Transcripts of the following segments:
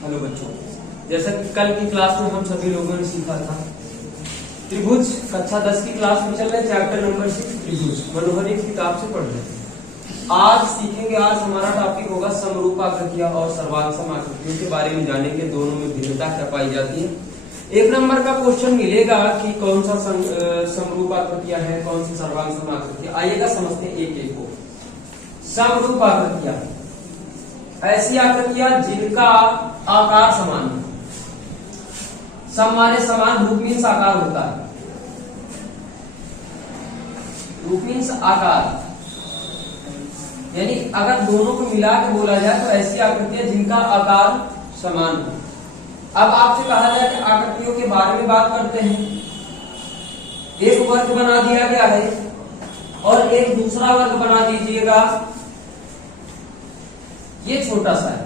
Hello बच्चों, जैसा कि कल की क्लास में हम सभी लोगों ने सीखा था त्रिभुज। कक्षा 10 की क्लास में चल रहे चैप्टर नंबर 6 त्रिभुज। मनोहर एक किताब से पढ़ रहे हैं। आज सीखेंगे, आज हमारा टॉपिक होगा समरूप आकृतियां और सर्वांगसम आकृतियों के बारे में जानेंगे। दोनों में भिन्नता क्या पाई जाती है। एक नंबर का क्वेश्चन मिलेगा कि कौन सा समरूप आकृतियां है, कौन सी सर्वांगसम आकृतियां। आइएगा समझते हैं एक एक को। समरूप आकृतियां ऐसी आकृतियां जिनका आकार समान है। सम माने समान, रूप मीन्स आकार होता है। रूप मीन्स आकार, यानी अगर दोनों को मिला के बोला जाए तो ऐसी आकृतियां जिनका आकार समान हो। अब आपसे कहा जाए कि आकृतियों के बारे में बात करते हैं। एक वर्ग बना दिया गया है और एक दूसरा वर्ग बना दीजिएगा। ये छोटा सा है,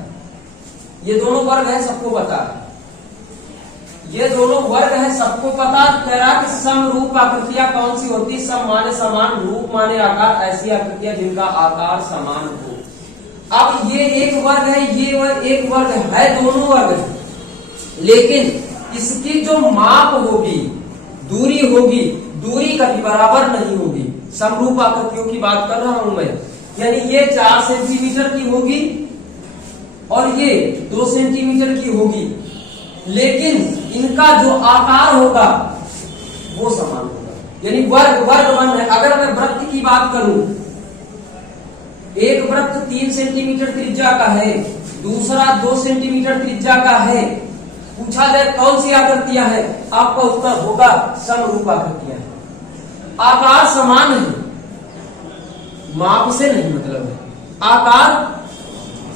ये दोनों वर्ग है, सबको पता है। ये दोनों वर्ग है, सबको पता। कह रहा कि समरूप आकृतियां कौन सी होती? सम माने समान, रूप माने आकार, ऐसी आकृतियां जिनका आकार समान हो। अब ये एक वर्ग है, ये एक वर्ग है, दोनों वर्ग है, लेकिन इसकी जो माप होगी, दूरी होगी, दूरी कभी बराबर नहीं होगी। समरूप आकृतियों की बात कर रहा हूं मैं, यानी ये 4 सेंटीमीटर की होगी और ये 2 सेंटीमीटर की होगी, लेकिन इनका जो आकार होगा वो समान होगा। यानी वर्ग वन है। अगर मैं वृत्त की बात करूं, एक वृत्त 3 सेंटीमीटर त्रिज्या का है, दूसरा 2 सेंटीमीटर त्रिज्या का है। पूछा जाए कौन सी आकृतियां है, आपका उत्तर होगा समरूप आकृतियां है। आकार समान है, माप से नहीं मतलब है, आकार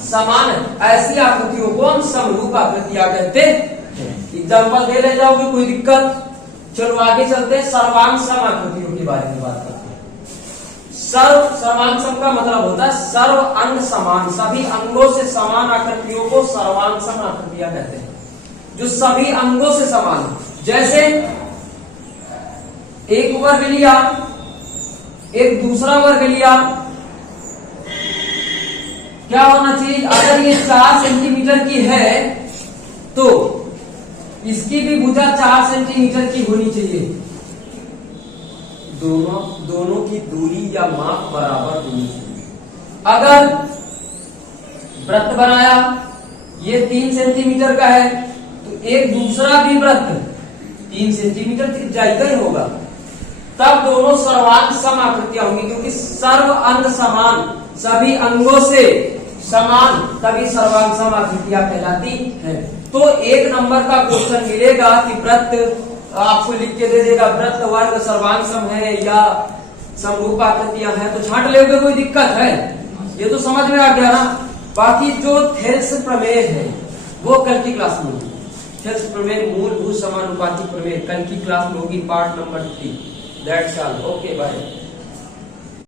समान है। ऐसी आकृतियों को हम समरूप आकृतियां कहते हैं। एग्जाम्पल दे ले जाओगे, कोई दिक्कत? चलो आगे चलते हैं, सर्वांगसम आकृतियों के बारे में बात करते हैं। सर्वांगसम का मतलब होता है सर्व अंग समान, सभी अंगों से समान आकृतियों को सर्वांगसम आकृतियां कहते हैं, जो सभी अंगों से समान है। जैसे एक वर्ग लिया, एक दूसरा वर्ग लिया, क्या होना चाहिए? अगर ये 4 सेंटीमीटर की है तो इसकी भी भुजा 4 सेंटीमीटर की होनी चाहिए। दोनों की दूरी या माप बराबर होनी चाहिए। अगर वृत्त बनाया, ये 3 सेंटीमीटर का है, तो एक दूसरा भी वृत्त 3 सेंटीमीटर त्रिज्या का ही होगा, तब दोनों सर्वांगसम आकृतियां होंगी। क्योंकि सर्व अंग समान, सभी अंगों से समान, तभी सर्वांगसम आकृतियां कहलाती है। तो एक नंबर का क्वेश्चन मिलेगा कि वृत्त आपको लिख के दे देगा, वृत्त वर्ग सर्वांगसम है या समरूप आकृतियां हैं, तो छांट लेंगे, कोई दिक्कत है? ये तो समझ में आ गया ना। बाकी जो थेल्स प्रमेय है वो कल की क्लास में होगी। थेल्स प्रमेय, मूलभूत समानुपाती प्रमेय कल की क्लास में होगी, part number 3। That's all, okay bye.